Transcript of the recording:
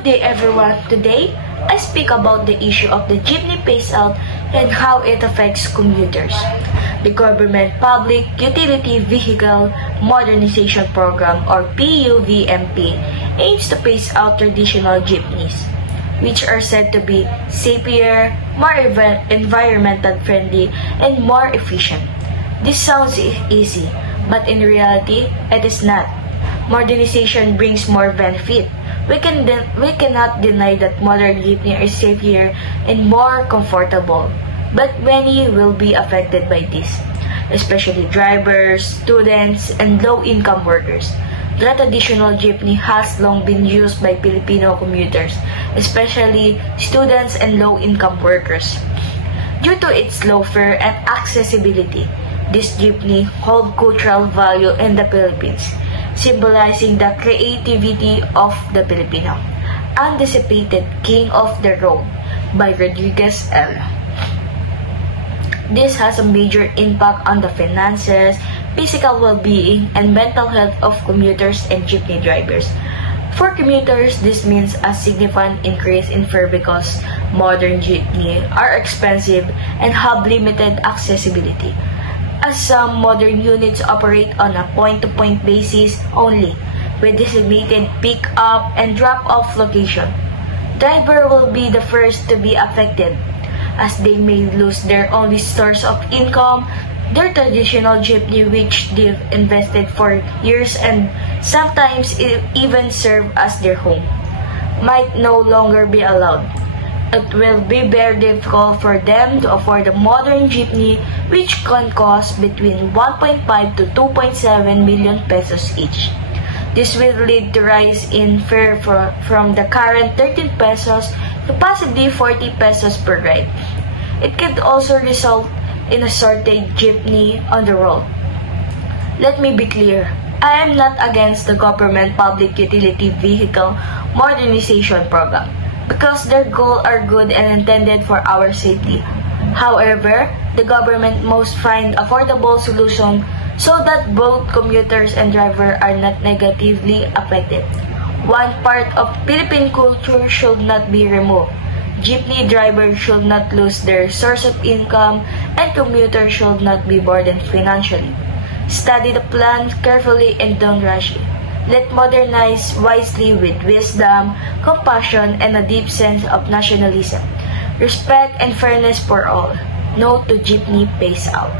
Good day everyone. Today, I speak about the issue of the jeepney phase-out and how it affects commuters. The Government Public Utility Vehicle Modernization Program or PUVMP aims to phase out traditional jeepneys, which are said to be safer, more environmental friendly, and more efficient. This sounds easy, but in reality, it is not. Modernization brings more benefit. We cannot deny that modern jeepney are safer and more comfortable, but many will be affected by this, especially drivers, students, and low-income workers. The traditional jeepney has long been used by Filipino commuters, especially students and low-income workers. Due to its low fare and accessibility, this jeepney hold cultural value in the Philippines, symbolizing the creativity of the Filipino. Anticipated King of the Road by Rodriguez L. This has a major impact on the finances, physical well-being, and mental health of commuters and jeepney drivers. For commuters, this means a significant increase in fare because modern jeepney are expensive and have limited accessibility, as some modern units operate on a point-to-point basis only, with designated pick-up and drop-off location. Driver will be the first to be affected, as they may lose their only source of income. Their traditional jeepney, which they've invested for years and sometimes even serve as their home, might no longer be allowed. It will be very difficult for them to afford a modern jeepney, which can cost between 1.5 to 2.7 million pesos each. This will lead to rise in fare from the current 13 pesos to possibly 40 pesos per ride. It could also result in a shortage jeepney on the road. Let me be clear, I am not against the Government Public Utility Vehicle Modernization Program, because their goals are good and intended for our safety. However, the government must find affordable solutions so that both commuters and drivers are not negatively affected. One part of Philippine culture should not be removed. Jeepney drivers should not lose their source of income, and commuters should not be burdened financially. Study the plan carefully and don't rush it. Let modernize wisely with wisdom, compassion, and a deep sense of nationalism. Respect and fairness for all. No to jeepney phase out.